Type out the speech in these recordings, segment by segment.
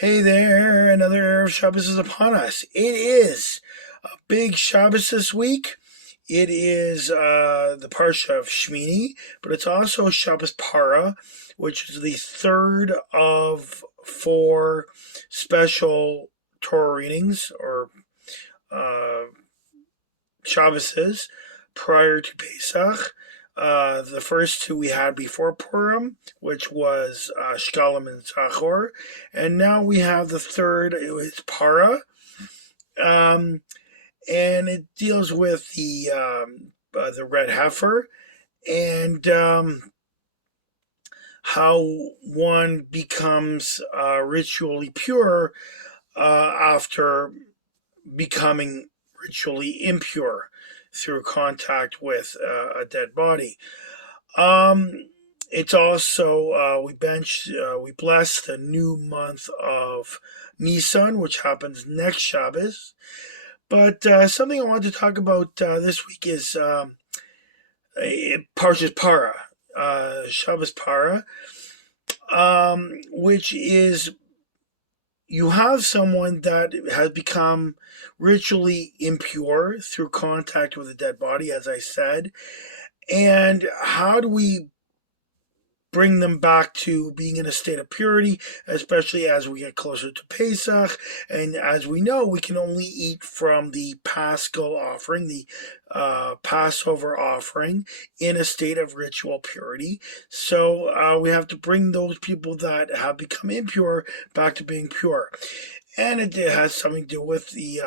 Hey there, another Erev Shabbos is upon us. It is a big Shabbos this week. It is the Parsha of Shmini, but it's also Shabbos Parah, which is the third of four special Torah readings or uh, Shabboses prior to Pesach. The first two we had before Purim, which was Shkalim and Zachor, and now we have the third. It was Parah, um, and it deals with the red heifer and how one becomes ritually pure after becoming ritually impure through contact with a dead body. It's also we bless the new month of Nisan, which happens next Shabbos. But something I want to talk about this week is Parshas Parah, Shabbos Parah, which is you have someone that has become ritually impure through contact with a dead body, as I said. And how do we bring them back to being in a state of purity, especially as we get closer to Pesach? And as we know, we can only eat from the Paschal offering, the Passover offering, in a state of ritual purity. So we have to bring those people that have become impure back to being pure. And it has something to do with the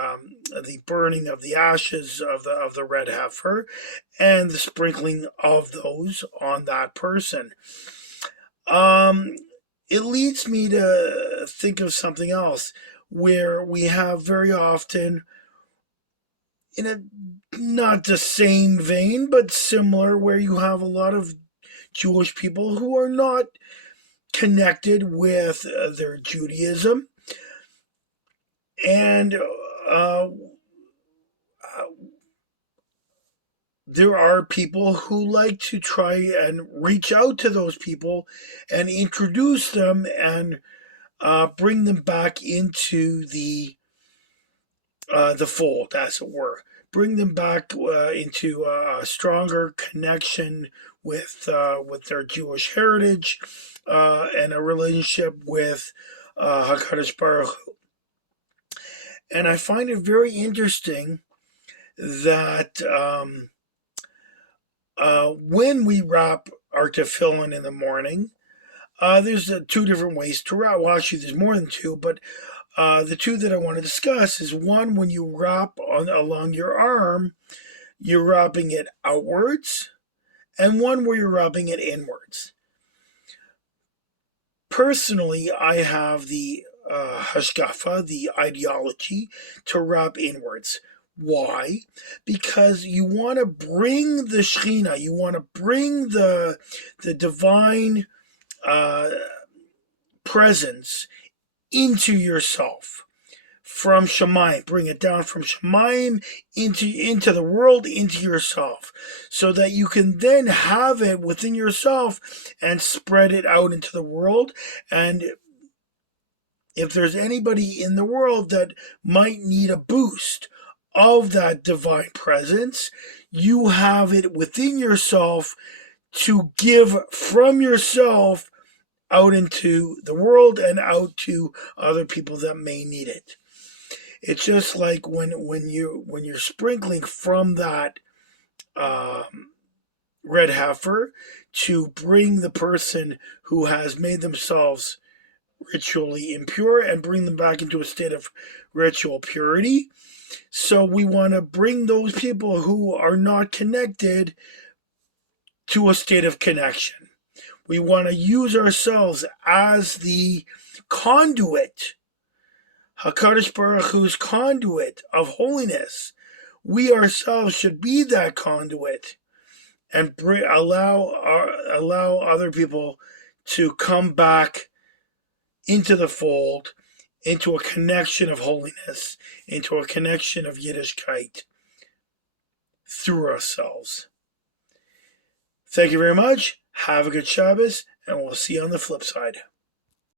burning of the ashes of the red heifer and the sprinkling of those on that person. Um, it leads me to think of something else where we have very often, in a not the same vein but similar, where you have a lot of Jewish people who are not connected with their Judaism, and there are people who like to try and reach out to those people and introduce them and bring them back into the fold, as it were. Bring them back into a stronger connection with their Jewish heritage and a relationship with Hakadosh Baruch Hu. And I find it very interesting that when we wrap our tefillin in the morning, there's two different ways to wrap. Well, actually, there's more than two, but the two that I want to discuss is one, when you wrap along your arm, you're wrapping it outwards, and one where you're wrapping it inwards. Personally, I have the hashkafa, the ideology, to wrap inwards. Why? Because you want to bring the Shechina, you want to bring the divine presence into yourself from Shemayim. Bring it down from Shemayim into the world, into yourself, so that you can then have it within yourself and spread it out into the world. And if there's anybody in the world that might need a boost of that divine presence, you have it within yourself to give from yourself out into the world and out to other people that may need it. It's just like when you're sprinkling from that red heifer to bring the person who has made themselves ritually impure and bring them back into a state of ritual purity. So we want to bring those people who are not connected to a state of connection. We want to use ourselves as the conduit, HaKadosh Baruch Hu's conduit of holiness. We ourselves should be that conduit and allow other people to come back into the fold, into a connection of holiness, into a connection of Yiddishkeit through ourselves. Thank you very much. Have a good Shabbos, and we'll see you on the flip side.